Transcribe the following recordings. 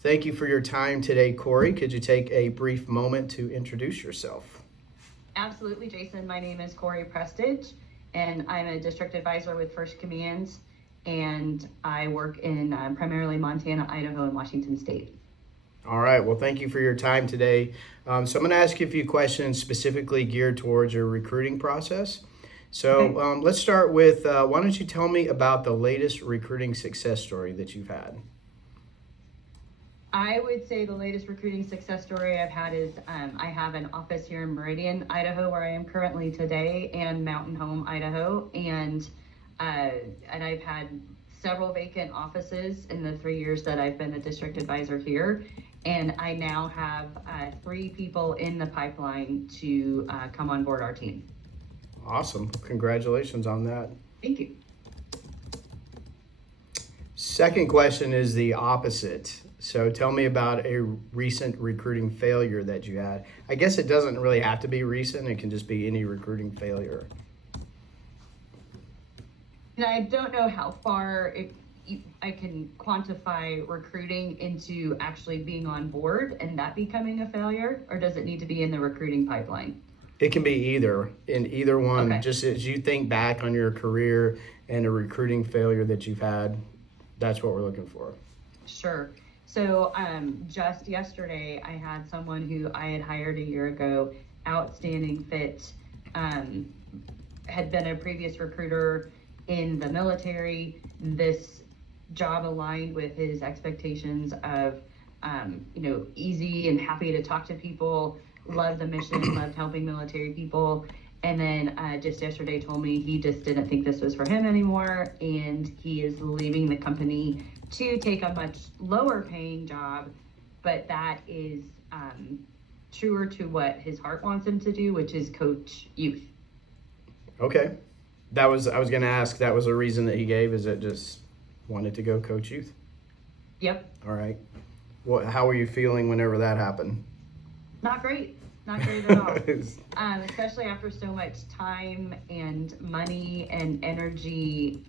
Thank you for your time today, Corry. Could you take a brief moment to introduce yourself? Absolutely, Jason. My name is Corry Prestidge, and I'm a district advisor with First Command, and I work in primarily Montana, Idaho, and Washington State. All right. Well, thank you for your time today. So I'm going to ask you a few questions specifically geared towards your recruiting process. So Okay. let's start with why don't you tell me about the latest recruiting success story that you've had? I would say the latest recruiting success story I've had is I have an office here in Meridian, Idaho, where I am currently today, and Mountain Home, Idaho, and I've had several vacant offices in the 3 years that I've been a district advisor here, and I now have 3 people in the pipeline to come on board our team. Awesome. Congratulations on that. Thank you. Second question is the opposite. So tell me about a recent recruiting failure that you had. I guess it doesn't really have to be recent, it can just be any recruiting failure. And I don't know how far I can quantify recruiting into actually being on board and that becoming a failure, or does it need to be in the recruiting pipeline? It can be either, in either one. Okay. Just as you think back on your career and a recruiting failure that you've had, that's what we're looking for. Sure. So just yesterday, I had someone who I had hired a year ago, outstanding fit, had been a previous recruiter in the military. This job aligned with his expectations of, easy and happy to talk to people, loved the mission, loved helping military people. And then just yesterday told me he just didn't think this was for him anymore, and he is leaving the company to take a much lower paying job, but that is truer to what his heart wants him to do, which is coach youth. Okay. I was going to ask, that was a reason that he gave, is it just wanted to go coach youth? Yep. All right. How were you feeling whenever that happened? Not great. Not great at all. Especially after so much time and money and energy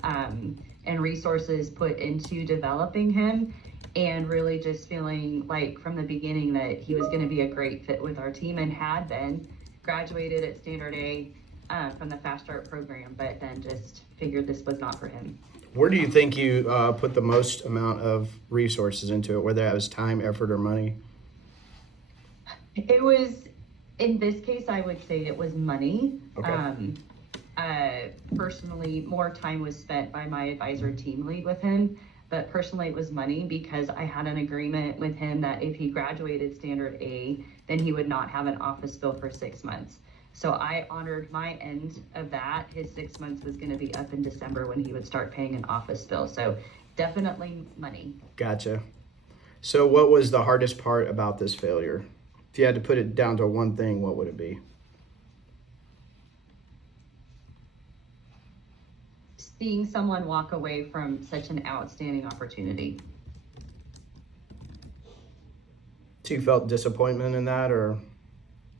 and resources put into developing him, and really just feeling like from the beginning that he was going to be a great fit with our team, and had been. Graduated at Standard A from the Fast Start program, but then just figured this was not for him. Where do you think you put the most amount of resources into it, whether that was time, effort, or money? It was, in this case, I would say it was money. Okay. Personally, more time was spent by my advisor team lead with him, but personally it was money, because I had an agreement with him that if he graduated Standard A, then he would not have an office bill for 6 months. So I honored my end of that. His 6 months was going to be up in December when he would start paying an office bill. So definitely money. Gotcha. So what was the hardest part about this failure? If you had to put it down to one thing, what would it be? Seeing someone walk away from such an outstanding opportunity. So you felt disappointment in that, or?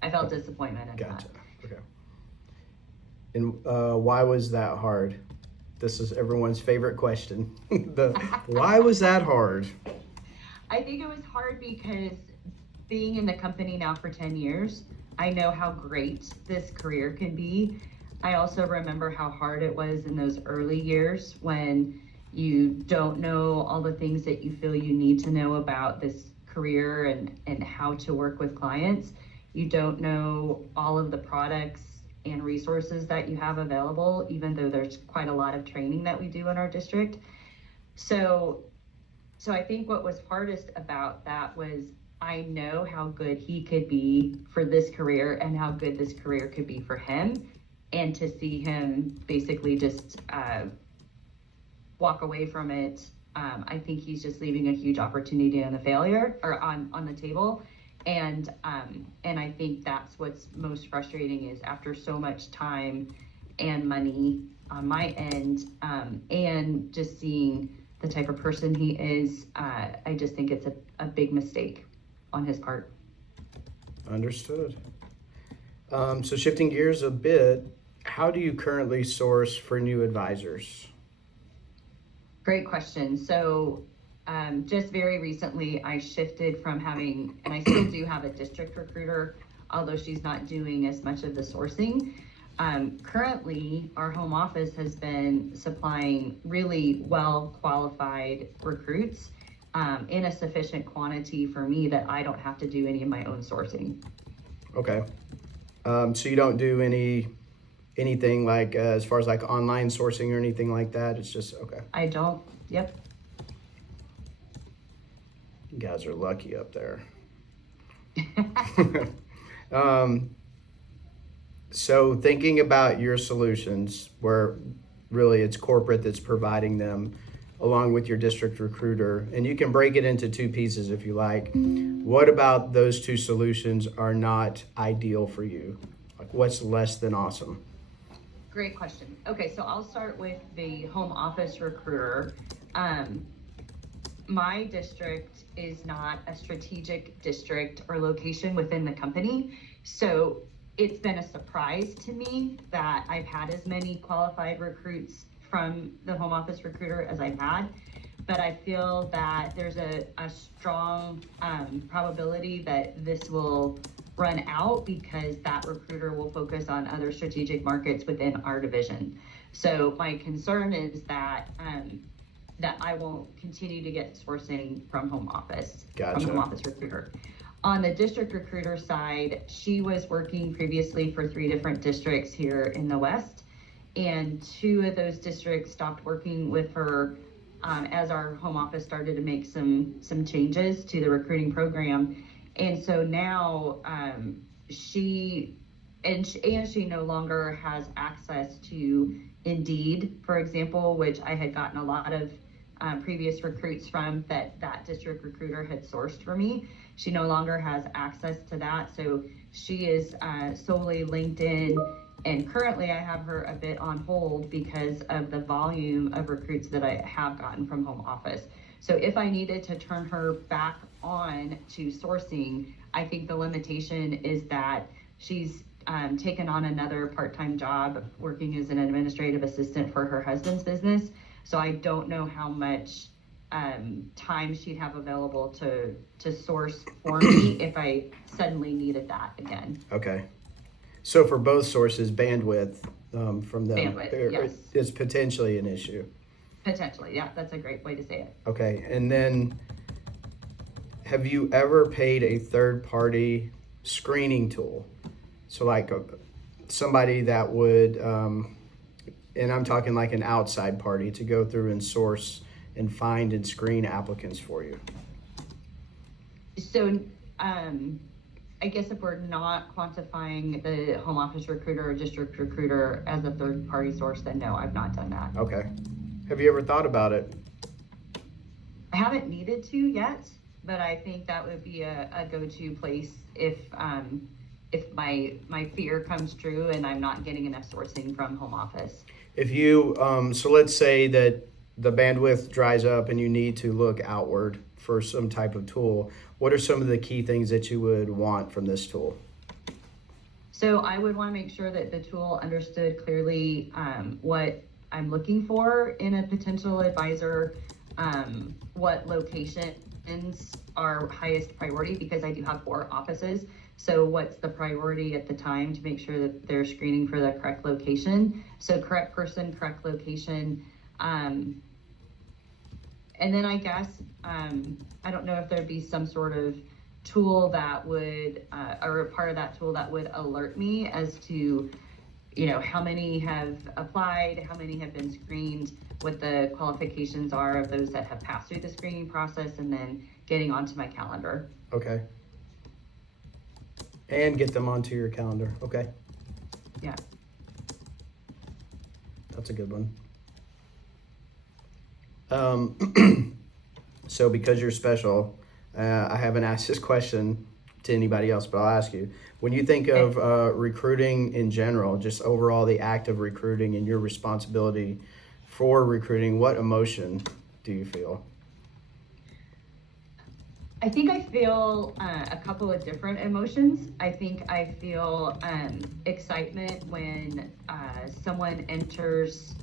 I felt disappointment in Gotcha. that. Okay. And why was that hard? This is everyone's favorite question. Why was that hard? I think it was hard because being in the company now for 10 years, I know how great this career can be. I also remember how hard it was in those early years when you don't know all the things that you feel you need to know about this career and how to work with clients. You don't know all of the products and resources that you have available, even though there's quite a lot of training that we do in our district. So I think what was hardest about that was I know how good he could be for this career and how good this career could be for him. And to see him basically just walk away from it, I think he's just leaving a huge opportunity on the failure, or on the table. And I think that's what's most frustrating, is after so much time and money on my end, and just seeing the type of person he is, I just think it's a big mistake on his part. Understood. So shifting gears a bit, how do you currently source for new advisors? Great question. So Just very recently, I shifted from having, and I still do have a district recruiter, although she's not doing as much of the sourcing. Currently, our home office has been supplying really well qualified recruits in a sufficient quantity for me that I don't have to do any of my own sourcing. Okay. So you don't do anything like as far as like online sourcing or anything like that? It's just, okay. I don't, yep. You guys are lucky up there. So thinking about your solutions, where really it's corporate that's providing them, along with your district recruiter, and you can break it into two pieces if you like. What about those two solutions are not ideal for you? Like what's less than awesome? Great question. Okay, so I'll start with the home office recruiter. My district is not a strategic district or location within the company. So it's been a surprise to me that I've had as many qualified recruits from the home office recruiter as I've had. But I feel that there's a strong probability that this will run out because that recruiter will focus on other strategic markets within our division. So my concern is that that I won't continue to get sourcing from home office, Gotcha. from home office recruiter. On the district recruiter side, she was working previously for 3 different districts here in the West, and 2 of those districts stopped working with her as our home office started to make some changes to the recruiting program. And so now she no longer has access to Indeed, for example, which I had gotten a lot of previous recruits from that district recruiter had sourced for me. She no longer has access to that. So she is solely LinkedIn. And currently I have her a bit on hold because of the volume of recruits that I have gotten from home office. So if I needed to turn her back on to sourcing, I think the limitation is that she's taken on another part-time job working as an administrative assistant for her husband's business. So I don't know how much time she'd have available to source for me if I suddenly needed that again. Okay. So for both sources, bandwidth from them Yes. is potentially an issue. Potentially, yeah, that's a great way to say it. Okay, and then have you ever paid a third-party screening tool? So like somebody that would, and I'm talking like an outside party, to go through and source and find and screen applicants for you? So I guess if we're not quantifying the home office recruiter or district recruiter as a third-party source, then no, I've not done that. Okay. Have you ever thought about it? I haven't needed to yet, but I think that would be a go-to place if my fear comes true and I'm not getting enough sourcing from home office. If you, so let's say that the bandwidth dries up and you need to look outward for some type of tool, what are some of the key things that you would want from this tool? So I would want to make sure that the tool understood clearly what I'm looking for in a potential advisor, what locations are highest priority, because I do have 4 offices. So what's the priority at the time to make sure that they're screening for the correct location? So correct person, correct location. And then I guess, I don't know if there'd be some sort of tool that would, or a part of that tool that would alert me as to, how many have applied, how many have been screened, what the qualifications are of those that have passed through the screening process, and then getting onto my calendar. Okay. And get them onto your calendar. Okay. Yeah. That's a good one. So because you're special, I haven't asked this question to anybody else, but I'll ask you. When you think of recruiting in general, just overall the act of recruiting and your responsibility for recruiting, what emotion do you feel? I think I feel a couple of different emotions. I think I feel excitement when someone enters,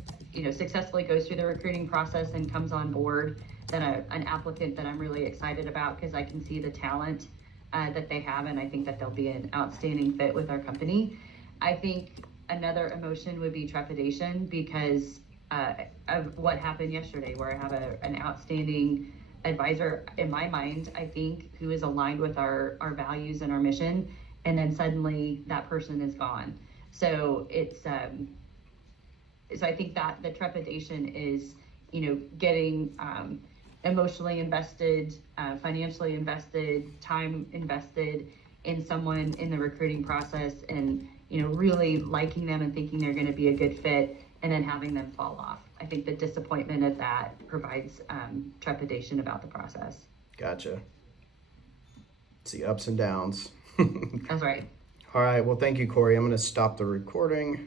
successfully goes through the recruiting process and comes on board. than an applicant that I'm really excited about, because I can see the talent that they have, and I think that they'll be an outstanding fit with our company. I think another emotion would be trepidation because of what happened yesterday, where I have an outstanding advisor in my mind, I think, who is aligned with our values and our mission, and then suddenly that person is gone. So it's so I think that the trepidation is, getting emotionally invested, financially invested, time invested in someone in the recruiting process, and really liking them and thinking they're going to be a good fit, and then having them fall off. I think the disappointment of that provides trepidation about the process. Gotcha. It's the ups and downs. That's right. All right. Well, thank you, Corry. I'm going to stop the recording.